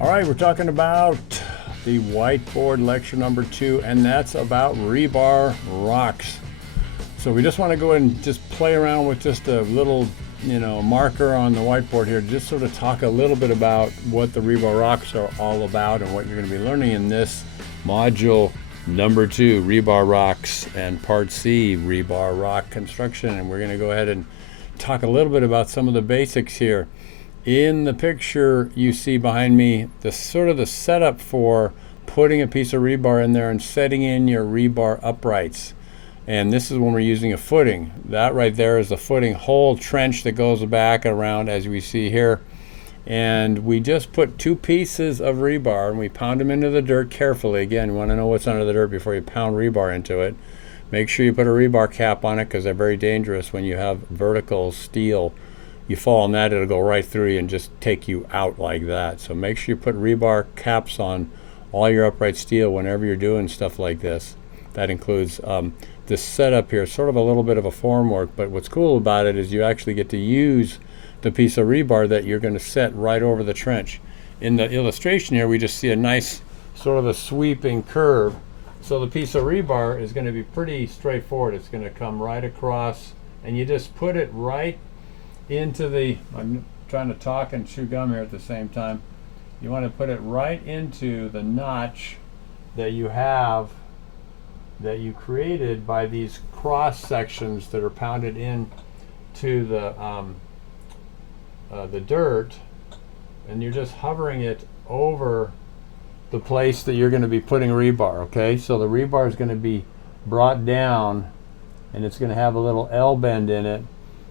All right, we're talking about the whiteboard lecture number 2, and that's about rebar rocks. So we just want to go ahead and just play around with just a little, marker on the whiteboard here, just sort of talk a little bit about what the rebar rocks are all about and what you're going to be learning in this module number 2, rebar rocks, and part C, rebar rock construction. And we're going to go ahead and talk a little bit about some of the basics here. In the picture you see behind me, the sort of the setup for putting a piece of rebar in there and setting in your rebar uprights. And this is when we're using a footing. That right there is the footing hole trench that goes back around, as we see here. And we just put 2 pieces of rebar and we pound them into the dirt carefully. Again, you want to know what's under the dirt before you pound rebar into it. Make sure you put a rebar cap on it, because they're very dangerous when you have vertical steel. You fall on that, it'll go right through you and just take you out like that. So make sure you put rebar caps on all your upright steel whenever you're doing stuff like this. That includes this setup here, sort of a little bit of a form work, but what's cool about it is you actually get to use the piece of rebar that you're going to set right over the trench. In the illustration here, we just see a nice sort of a sweeping curve. So the piece of rebar is going to be pretty straightforward. It's going to come right across, and you just put it right into the, I'm trying to talk and chew gum here at the same time. You want to put it right into the notch that you have, that you created by these cross sections that are pounded in to the dirt, and you're just hovering it over the place that you're going to be putting rebar. Okay, so the rebar is going to be brought down, and it's going to have a little L bend in it.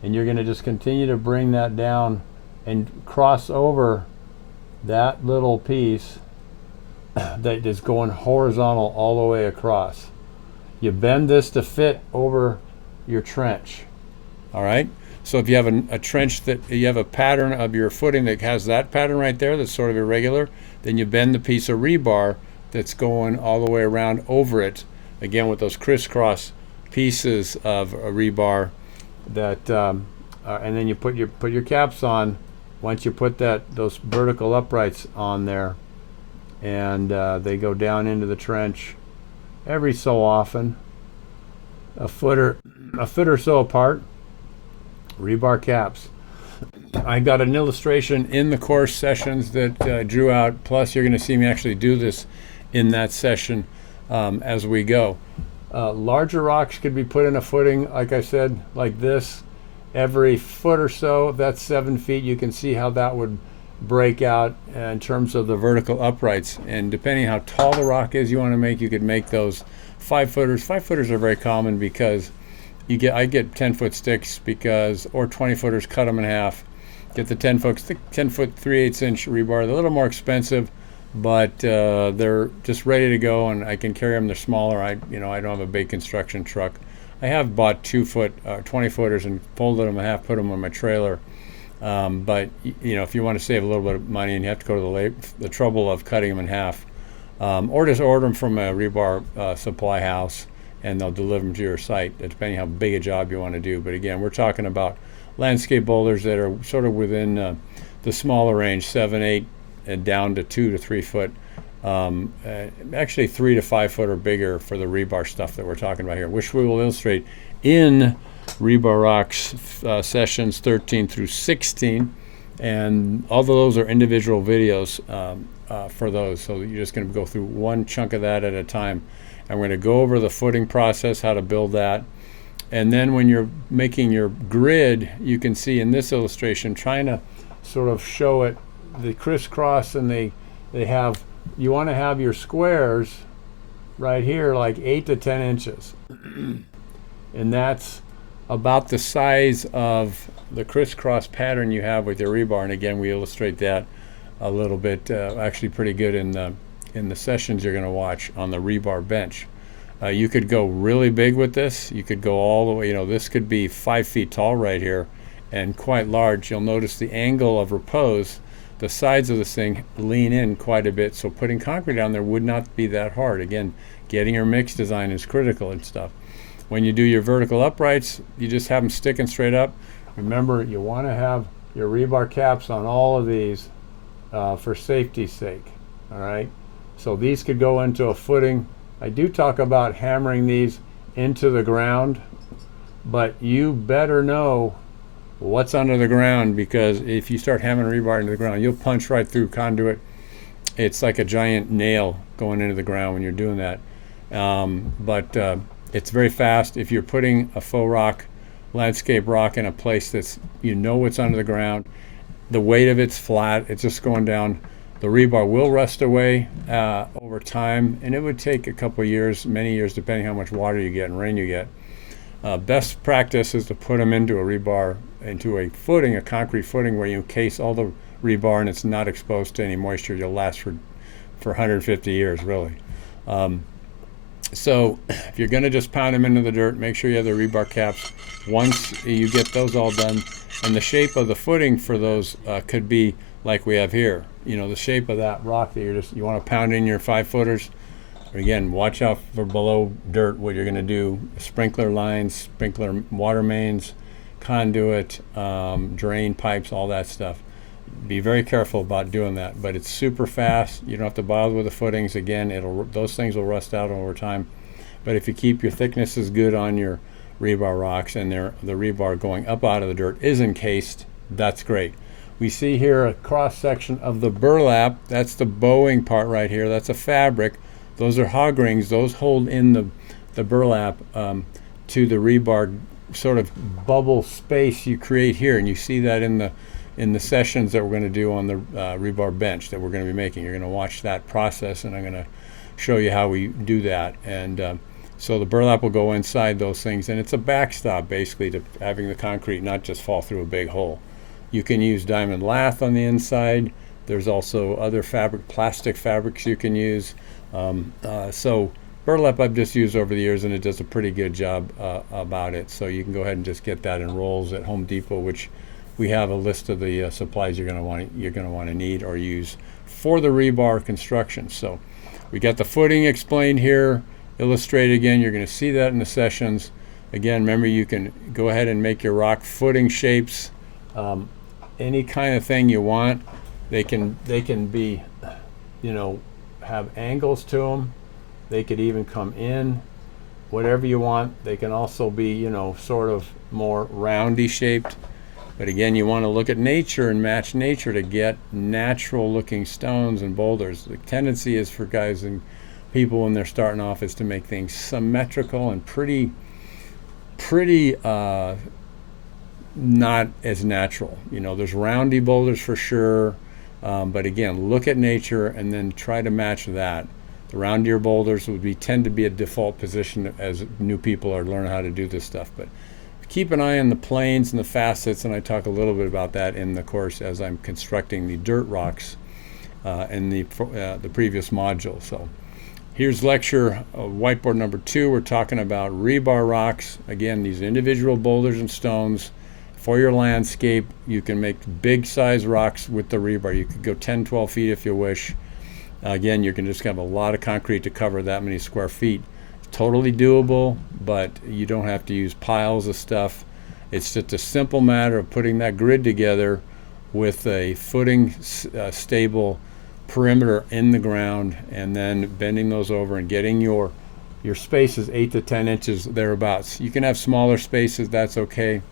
And you're going to just continue to bring that down and cross over that little piece that is going horizontal all the way across. You bend this to fit over your trench. All right? So if you have a trench that you have a pattern of your footing that has that pattern right there that's sort of irregular, then you bend the piece of rebar that's going all the way around over it, again with those crisscross pieces of a rebar. That and then you put your caps on once you put those vertical uprights on there, and they go down into the trench every so often, a foot or so apart. Rebar caps. I got an illustration in the course sessions that I drew out, plus you're going to see me actually do this in that session as we go. Larger rocks could be put in a footing, like I said, like this, every foot or so. That's 7 feet. You can see how that would break out in terms of the vertical uprights. And depending how tall the rock is you want to make, you could make those 5-footers. 5-footers are very common because I get 10-foot sticks or 20-footers, cut them in half. Get the 10-foot 3/8 inch rebar. They're a little more expensive, but they're just ready to go, and I can carry them. They're smaller. I don't have a big construction truck. I have bought 20-footers and folded them in half, put them on my trailer. But if you want to save a little bit of money and you have to go to the trouble of cutting them in half, or just order them from a rebar supply house, and they'll deliver them to your site, depending how big a job you want to do. But again, we're talking about landscape boulders that are sort of within the smaller range, 7, 8, and down to 2 to 3 foot. Actually 3 to 5 foot or bigger for the rebar stuff that we're talking about here, which we will illustrate in Rebar Rocks sessions 13 through 16. And all of those are individual videos for those. So you're just going to go through one chunk of that at a time. And we're going to go over the footing process, how to build that. And then when you're making your grid, you can see in this illustration, trying to sort of show it, the crisscross, and you want to have your squares right here like 8 to 10 inches. And that's about the size of the crisscross pattern you have with your rebar. And again, we illustrate that a little bit, actually pretty good in the sessions you're going to watch on the rebar bench. You could go really big with this. You could go all the way, this could be 5 feet tall right here and quite large. You'll notice the angle of repose, the sides of this thing lean in quite a bit, so putting concrete down there would not be that hard. Again, getting your mix design is critical and stuff. When you do your vertical uprights, you just have them sticking straight up. Remember, you want to have your rebar caps on all of these for safety's sake. All right, so these could go into a footing. I do talk about hammering these into the ground, but you better know what's under the ground, because if you start hammering rebar into the ground, you'll punch right through conduit. It's like a giant nail going into the ground when you're doing that. But it's very fast. If you're putting a faux rock, landscape rock, in a place that's, you know, what's under the ground, the weight of it's flat, it's just going down, the rebar will rust away over time, and it would take a couple of years, many years, depending how much water you get and rain you get. Best practice is to put them into a rebar, into a footing, a concrete footing, where you encase all the rebar and it's not exposed to any moisture. You'll last for 150 years, really. So if you're going to just pound them into the dirt, make sure you have the rebar caps. Once you get those all done, and the shape of the footing for those could be like we have here. You know, the shape of that rock that you want to pound in your 5-footers. Again, watch out for below dirt, what you're going to do. Sprinkler lines, sprinkler water mains, conduit, drain pipes, all that stuff. Be very careful about doing that, but it's super fast. You don't have to bother with the footings. Again, those things will rust out over time. But if you keep your thicknesses good on your rebar rocks, and the rebar going up out of the dirt is encased, that's great. We see here a cross section of the burlap. That's the bowing part right here. That's a fabric. Those are hog rings. Those hold in the burlap to the rebar sort of bubble space you create here, and you see that in the sessions that we're going to do on the rebar bench that we're going to be making. You're going to watch that process, and I'm going to show you how we do that. And so the burlap will go inside those things, and it's a backstop basically to having the concrete not just fall through a big hole. You can use diamond lath on the inside. There's also other plastic fabrics you can use. So burlap I've just used over the years, and it does a pretty good job about it. So you can go ahead and just get that in rolls at Home Depot, which we have a list of the supplies you're going to want to need or use for the rebar construction. So we got the footing explained here, illustrated again. You're going to see that in the sessions. Again, remember, you can go ahead and make your rock footing shapes, any kind of thing you want. They can be, you know, have angles to them. They could even come in, whatever you want. They can also be, you know, sort of more roundy shaped. But again, you want to look at nature and match nature to get natural looking stones and boulders. The tendency is for guys and people when they're starting off is to make things symmetrical and pretty not as natural. You know, there's roundy boulders for sure, but again, look at nature and then try to match that. The roundier boulders tend to be a default position as new people are learning how to do this stuff. But keep an eye on the planes and the facets, and I talk a little bit about that in the course as I'm constructing the dirt rocks in the previous module. So here's lecture whiteboard number 2. We're talking about rebar rocks. Again, these individual boulders and stones for your landscape. You can make big size rocks with the rebar. You could go 10, 12 feet if you wish. Again, you can just have a lot of concrete to cover that many square feet. Totally doable, but you don't have to use piles of stuff. It's just a simple matter of putting that grid together with a footing stable perimeter in the ground, and then bending those over and getting your spaces 8 to 10 inches thereabouts. You can have smaller spaces, that's okay.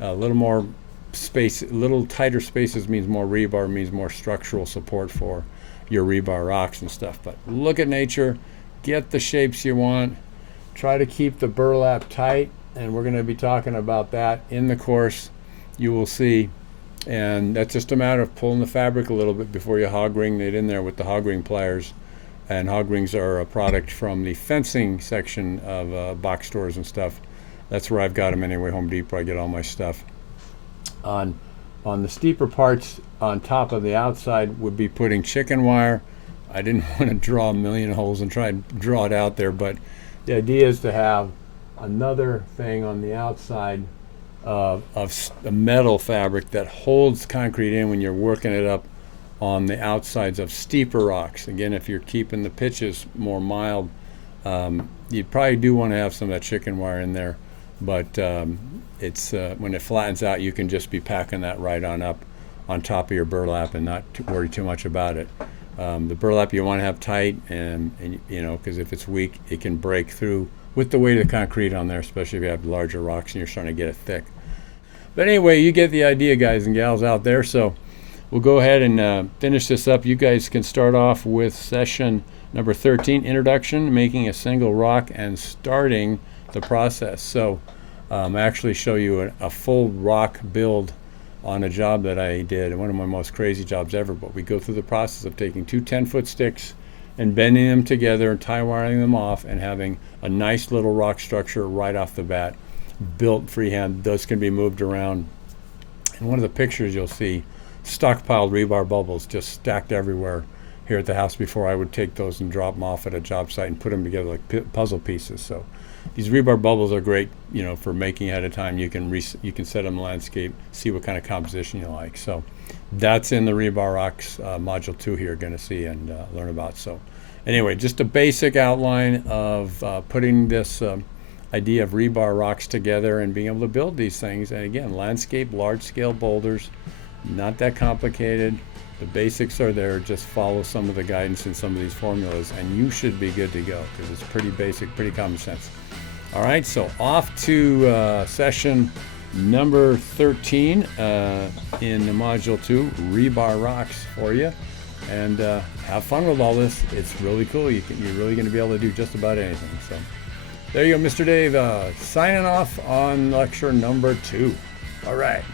A little more space, a little tighter spaces means more rebar, means more structural support for your rebar rocks and stuff. But look at nature, get the shapes you want, try to keep the burlap tight, and we're going to be talking about that in the course, you will see. And that's just a matter of pulling the fabric a little bit before you hog ring it in there with the hog ring pliers. And hog rings are a product from the fencing section of box stores and stuff. That's where I've got them anyway, Home Depot. I get all my stuff. On the steeper parts on top of the outside would be putting chicken wire. I didn't want to draw a million holes and try and draw it out there, but the idea is to have another thing on the outside of a metal fabric that holds concrete in when you're working it up on the outsides of steeper rocks. Again, if you're keeping the pitches more mild, you probably do want to have some of that chicken wire in there, but it's when it flattens out, you can just be packing that right on up on top of your burlap and not worry too much about it. The burlap you want to have tight, and you know, because if it's weak, it can break through with the weight of the concrete on there, especially if you have larger rocks and you're trying to get it thick. But anyway, you get the idea, guys and gals out there. So we'll go ahead and finish this up. You guys can start off with session number 13, Introduction, Making a Single Rock and Starting the Process. So I actually show you a full rock build on a job that I did, one of my most crazy jobs ever. But we go through the process of taking two 10-foot sticks and bending them together and tie wiring them off and having a nice little rock structure right off the bat, built freehand. Those can be moved around. In one of the pictures you'll see stockpiled rebar bubbles just stacked everywhere here at the house before I would take those and drop them off at a job site and put them together like puzzle pieces. So these rebar bubbles are great, you know, for making ahead of time. You can set them landscape, see what kind of composition you like. So that's in the Rebar Rocks module 2 here, going to see and learn about. So anyway, just a basic outline of putting this idea of rebar rocks together and being able to build these things. And again, landscape, large scale boulders, not that complicated. The basics are there. Just follow some of the guidance in some of these formulas and you should be good to go, because it's pretty basic, pretty common sense. All right, so off to session number 13 in the module 2, Rebar Rocks for you. And have fun with all this. It's really cool. You're really going to be able to do just about anything. So there you go, Mr. Dave, signing off on lecture number 2. All right.